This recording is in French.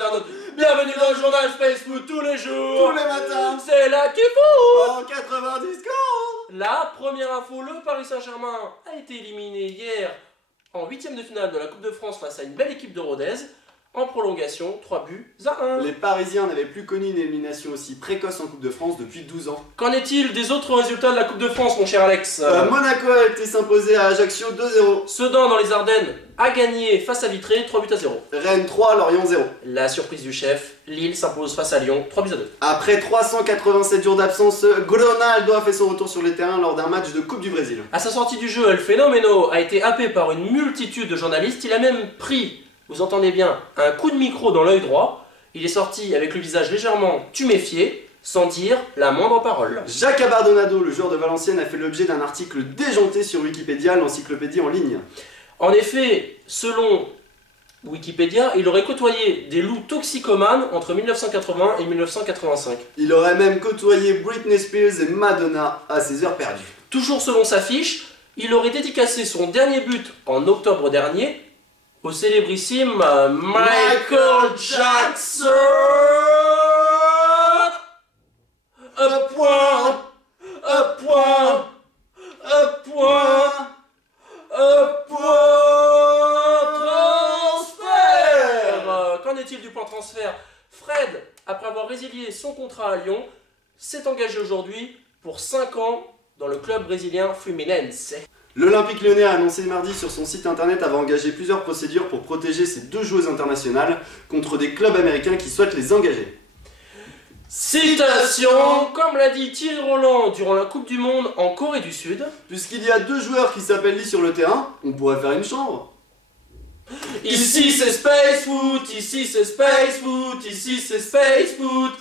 internautes. Bienvenue dans le journal Space Foot tous les jours. Tous les matins. C'est l'actu foot. En 90 secondes. La première info, le Paris Saint-Germain a été éliminé hier en 8e de finale de la Coupe de France face à une belle équipe de Rodez. En prolongation, 3 buts à 1. Les Parisiens n'avaient plus connu une élimination aussi précoce en Coupe de France depuis 12 ans. Qu'en est-il des autres résultats de la Coupe de France, mon cher Alex? Monaco a été s'imposer à Ajaccio 2-0. Sedan dans les Ardennes a gagné face à Vitré 3 buts à 0. Rennes 3, Lorient 0. La surprise du chef, Lille s'impose face à Lyon 3 buts à 2. Après 387 jours d'absence, Ronaldo a fait son retour sur le terrain lors d'un match de Coupe du Brésil. À sa sortie du jeu, El Phénoméno a été happé par une multitude de journalistes. Il a même pris, vous entendez bien, un coup de micro dans l'œil droit. Il est sorti avec le visage légèrement tuméfié, sans dire la moindre parole. Jacques Abardonado, le joueur de Valenciennes, a fait l'objet d'un article déjanté sur Wikipédia, l'encyclopédie en ligne. En effet, selon Wikipédia, il aurait côtoyé des loups toxicomanes entre 1980 et 1985. Il aurait même côtoyé Britney Spears et Madonna à ses heures perdues. Toujours selon sa fiche, il aurait dédicacé son dernier but en octobre dernier au célébrissime Michael Jackson. Un point, un point, un point, un point transfert. Qu'en est-il du point transfert? Fred, après avoir résilié son contrat à Lyon, s'est engagé aujourd'hui pour 5 ans dans le club brésilien Fluminense. L'Olympique Lyonnais a annoncé mardi sur son site internet avoir engagé plusieurs procédures pour protéger ses 2 joueuses internationales contre des clubs américains qui souhaitent les engager. Citation, comme l'a dit Thierry Roland durant la Coupe du Monde en Corée du Sud. Puisqu'il y a 2 joueurs qui s'appellent Lee sur le terrain, on pourrait faire une chambre. Ici c'est Space Foot, ici c'est Space Foot, ici c'est Space Foot.